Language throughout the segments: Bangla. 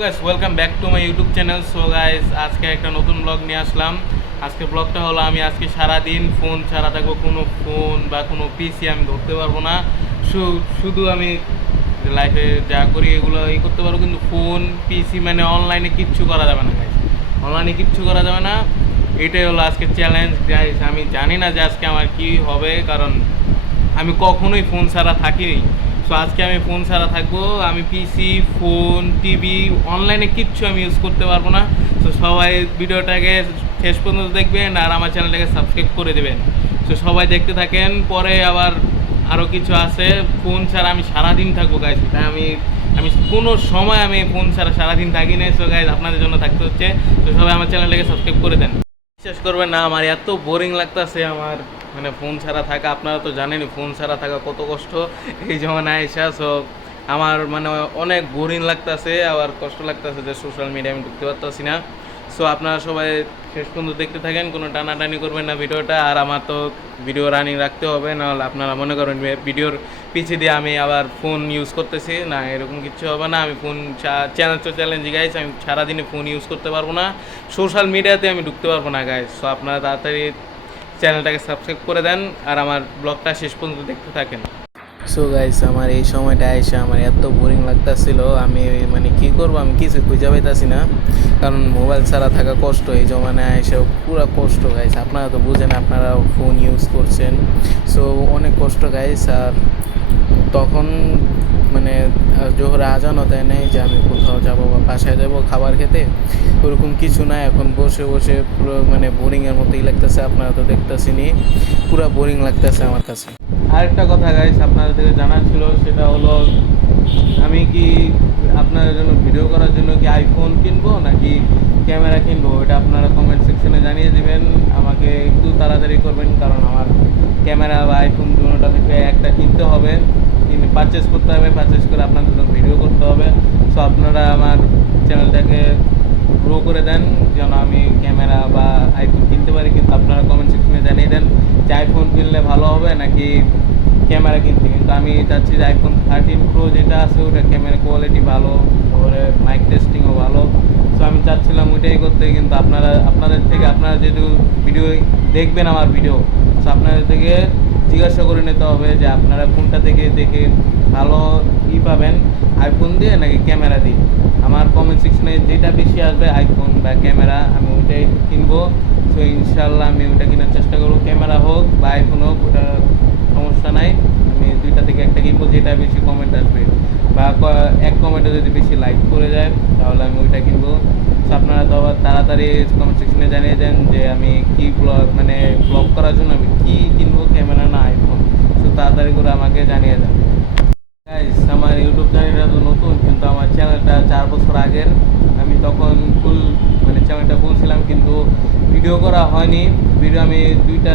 Guys welcome back to my YouTube channel. So guys আজকে একটা নতুন ব্লগ নিয়ে আসলাম। আজকে ব্লগটা হলো আমি আজকে সারাদিন ফোন ছাড়া থাকবো। কোনো ফোন বা কোনো পিসি আমি ধরতে পারবো না। শুধু আমি লাইফে যা করি এগুলো করতে পারবো, কিন্তু ফোন পিসি মানে অনলাইনে কিচ্ছু করা যাবে না গাইস। অনলাইনে কিচ্ছু করা যাবে না, এটাই হলো আজকে চ্যালেঞ্জ গাইস। আমি জানি না যে আজকে আমার কি হবে, কারণ আমি কখনোই ফোন ছাড়া থাকিনি। সো আজকে আমি ফোন ছাড়া থাকবো। আমি পিসি, ফোন, টিভি, অনলাইনে কিচ্ছু আমি ইউজ করতে পারবো না। সো সবাই ভিডিওটাকে শেষ পর্যন্ত দেখবেন আর আমার চ্যানেলটাকে সাবস্ক্রাইব করে দেবেন। সো সবাই দেখতে থাকেন। পরে আবার আরও কিছু আছে। ফোন ছাড়া আমি সারাদিন থাকবো গাইজ। তাই আমি আমি কোনো সময় আমি ফোন ছাড়া সারাদিন থাকি না। সো গাইজ আপনাদের জন্য থাকতে হচ্ছে। তো সবাই আমার চ্যানেলটাকে সাবস্ক্রাইব করে দেন। বিশ্বাস করবেন না, আমার এত বোরিং লাগতেছে আমার মানে ফোন ছাড়া থাকা। আপনারা তো জানেনই ফোন ছাড়া থাকা কত কষ্ট এই জমানায় এসা। সো আমার মানে অনেক বোরিং লাগতেছে, আবার কষ্ট লাগতেছে যে সোশ্যাল মিডিয়া আমি ঢুকতে পারতেছি না। সো আপনারা সবাই শেষ পর্যন্ত দেখতে থাকেন, কোনো টানাটানি করবেন না ভিডিওটা। আর আমার তো ভিডিও রানিং রাখতে হবে, নাহলে আপনারা মনে করেন ভিডিওর পিছিয়ে দিয়ে আমি আবার ফোন ইউজ করতেছি না, এরকম কিছু হবে না। আমি ফোন চ্যালেঞ্জ তো চ্যালেঞ্জ গাইজ, আমি সারাদিনে ফোন ইউজ করতে পারবো না, সোশ্যাল মিডিয়াতে আমি ঢুকতে পারবো না গাইজ। সো আপনারা তাড়াতাড়ি চ্যানেলটাকে সাবস্ক্রাইব করে দেন আর আমার ব্লগটা শেষ পর্যন্ত দেখতে থাকেন। সো গাইস আমার এই সময়টা এসে আমার এত বোরিং লাগতাছিল, আমি মানে কী করবো আমি কিছু খুঁজে পাইতাছি না, কারণ মোবাইল ছাড়া থাকা কষ্ট। এই জমানায় এসে পুরো কষ্ট গাইস। আপনারা তো বুঝেন, আপনারা ফোন ইউজ করছেন। সো অনেক কষ্ট গাইস। আর তখন মানে জোহরে আজানও দেয় নেই যে আমি কোথাও যাবো বা বাসায় যাবো খাবার খেতে, ওরকম কিছু না। এখন বসে বসে পুরো মানে বোরিংয়ের মতোই লাগতেছে। আপনারা তো দেখতেছেনই, পুরো বোরিং লাগতেছে আমার কাছে। আরেকটা কথা গাইস আপনাদের থেকে জানার ছিল, সেটা হলো আমি কি আপনাদের জন্য ভিডিও করার জন্য কি আইফোন কিনবো নাকি ক্যামেরা কিনবো, এটা আপনারা কমেন্ট সেকশনে জানিয়ে দিবেন। আমাকে একটু তাড়াতাড়ি করবেন, কারণ আমার ক্যামেরা বা আইফোন দুটোটা থেকে একটা কিনতে হবে, পারচেস করতে হবে। পারচেস করে আপনাদের জন্য ভিডিও করতে হবে। সো আপনারা আমার চ্যানেলটাকে গ্রো করে দেন যেন আমি ক্যামেরা বা আইফোন কিনতে পারি। কিন্তু আপনারা কমেন্ট সেকশনে জানিয়ে দেন যে আইফোন কিনলে ভালো হবে নাকি ক্যামেরা কিনতে। কিন্তু আমি চাচ্ছি যে আইফোন 13 প্রো যেটা আছে ওটা ক্যামেরা কোয়ালিটি ভালো, তারপরে মাইক টেস্টিংও ভালো। সো আমি চাচ্ছিলাম ওইটাই করতে, কিন্তু আপনাদের থেকে আপনারা যেহেতু ভিডিও দেখবেন আমার ভিডিও, সো আপনাদের থেকে জিজ্ঞাসা করে নিতে হবে যে আপনারা কোনটা থেকে দেখে ভালো পাবেন, আইফোন দিয়ে নাকি ক্যামেরা দিয়ে। আমার কমেন্ট সেকশনে যেটা বেশি আসবে আইফোন বা ক্যামেরা, আমি ওইটাই কিনবো। সো ইনশাল্লাহ আমি ওইটা কেনার চেষ্টা করবো, ক্যামেরা হোক বা আইফোন হোক, ওটা সমস্যা নাই। আমি দুইটা থেকে একটা কিনবো, যেটা বেশি কমেন্ট আসবে বা এক কমেন্টে যদি বেশি লাইক করে যায় তাহলে আমি ওইটা কিনবো। সো আপনারা তো আবার তাড়াতাড়ি কমেন্ট সেকশনে জানিয়ে দেন যে আমি কি ব্লগ করার জন্য আমি কি কিনবো, ক্যামেরা না আইফোন। সো তাড়াতাড়ি করে আমাকে জানিয়ে দেন গাইস। আমার ইউটিউব চ্যানেলটা তো নতুন, কিন্তু আমার চ্যানেলটা 4 বছর আগের। আমি তখন ফুল মানে চ্যানেলটা খুলছিলাম, কিন্তু ভিডিও করা হয়নি। ভিডিও আমি 2টা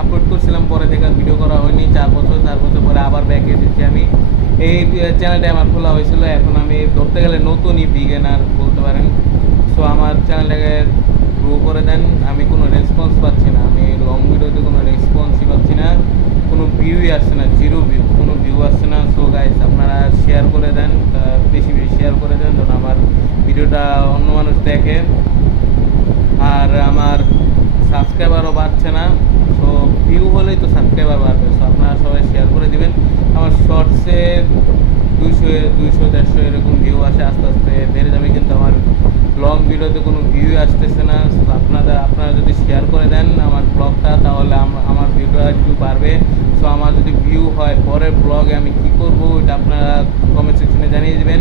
আপলোড করছিলাম, পরে থেকে ভিডিও করা হয়নি। 4 বছর পরে আবার ব্যাক এসেছি আমি। এই চ্যানেলটা আমার খোলা হয়েছিল। এখন আমি ধরতে গেলে নতুনই বিগিনার বলতে পারেন। সো আমার চ্যানেলটাকে গ্রো করে দেন। আমি কোনো রেসপন্স পাচ্ছি না, আমি লং ভিডিওতে কোনো রেসপন্সই পাচ্ছি না, কোনো ভিউই আসছে না, জিরো ভিউ, কোনো ভিউ আসছে না। সো গাইস আপনারা শেয়ার করে দেন, বেশি বেশি শেয়ার করে দেন যেন আমার ভিডিওটা অন্য মানুষ দেখে। আর আমার সাবস্ক্রাইবারও বাড়ছে না। সো ভিউ হলেই তো সাবস্ক্রাইবার বাড়বে। সো আপনারা সবাই শেয়ার করে দিবেন। আমার শর্টসে 200 150 এরকম ভিউ আসে, আস্তে আস্তে বেড়ে যাবে, কিন্তু আমার লং ভিডিওতে কোনো ভিউ আসতেছে না। আপনারা যদি শেয়ার করে দেন আমার ব্লগটা, তাহলে আমার ভিডিওটা একটু বাড়বে। সো আমার যদি ভিউ হয় পরের ব্লগে আমি কী করবো, এটা আপনারা কমেন্ট সেকশনে জানিয়ে দেবেন,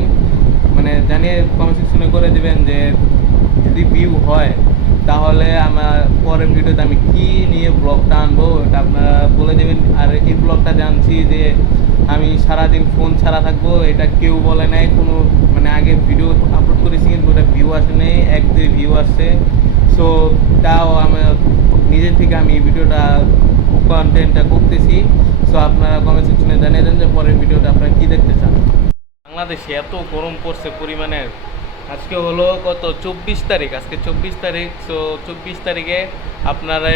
মানে জানিয়ে কমেন্ট সেকশনে করে দেবেন যে যদি ভিউ হয় তাহলে আমার পরের ভিডিওতে আমি কী নিয়ে ব্লগটা আনবো, এটা আপনারা বলে দেবেন। আর এই ব্লগটা জানছি যে আমি সারাদিন ফোন ছাড়া থাকবো, এটা কেউ বলে নাই কোনো, মানে আগে ভিডিও আপলোড করেছি কিন্তু ওটা ভিউ আসে নেই, 1-2 ভিউ আসছে। সো তাও আমার নিজের থেকে আমি এই ভিডিওটা কন্টেন্টটা করতেছি। সো আপনারা কমেন্ট সেকশনে জানিয়ে দেন যে পরের ভিডিওটা আপনারা কী দেখতে চান। বাংলাদেশে এত গরম পড়ছে পরিমাণের। আজকে হলো কত 24 তারিখ, আজকে 24 তারিখ। সো 24 তারিখে আপনারা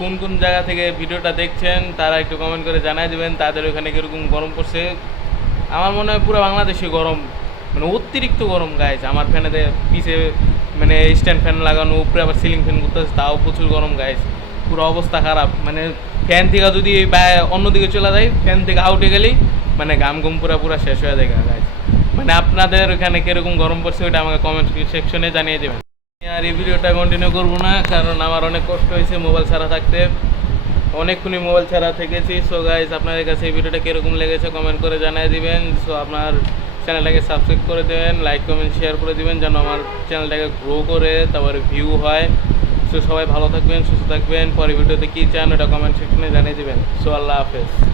কোন কোন জায়গা থেকে ভিডিওটা দেখছেন তারা একটু কমেন্ট করে জানাই দেবেন তাদের ওখানে কীরকম গরম পড়ছে। আমার মনে হয় পুরো বাংলাদেশে গরম মানে অতিরিক্ত গরম গাইজ। আমার ফ্যানেতে পিছে মানে স্ট্যান্ড ফ্যান লাগানো, উপরে আবার সিলিং ফ্যান করতেছে, তাও প্রচুর গরম গাইজ। পুরো অবস্থা খারাপ। মানে ফ্যান থেকে যদি অন্যদিকে চলে যায়, ফ্যান থেকে আউটে গেলেই মানে ঘাম ঘুম পুরা পুরা শেষ হয়ে যায় গাইজ। মানে আপনাদের ওখানে কিরকম গরম পড়ছে ওইটা আমাকে কমেন্ট সেকশনে জানিয়ে দেবেন। আর এই ভিডিওটা কন্টিনিউ করবো না, কারণ আমার অনেক কষ্ট হয়েছে মোবাইল ছাড়া থাকতে, অনেকক্ষণই মোবাইল ছাড়া থেকেছি। সো গাইজ, আপনাদের কাছে এই ভিডিওটা কীরকম লেগেছে কমেন্ট করে জানিয়ে দিবেন। সো আপনার চ্যানেলটাকে সাবস্ক্রাইব করে দেবেন, লাইক কমেন্ট শেয়ার করে দিবেন, যেন আমার চ্যানেলটাকে গ্রো করে তারপরে ভিউ হয়। সো সবাই ভালো থাকবেন, সুস্থ থাকবেন। পরের ভিডিওতে কী চান ওটা কমেন্ট সেকশনে জানিয়ে দেবেন। সো আল্লাহ হাফেজ।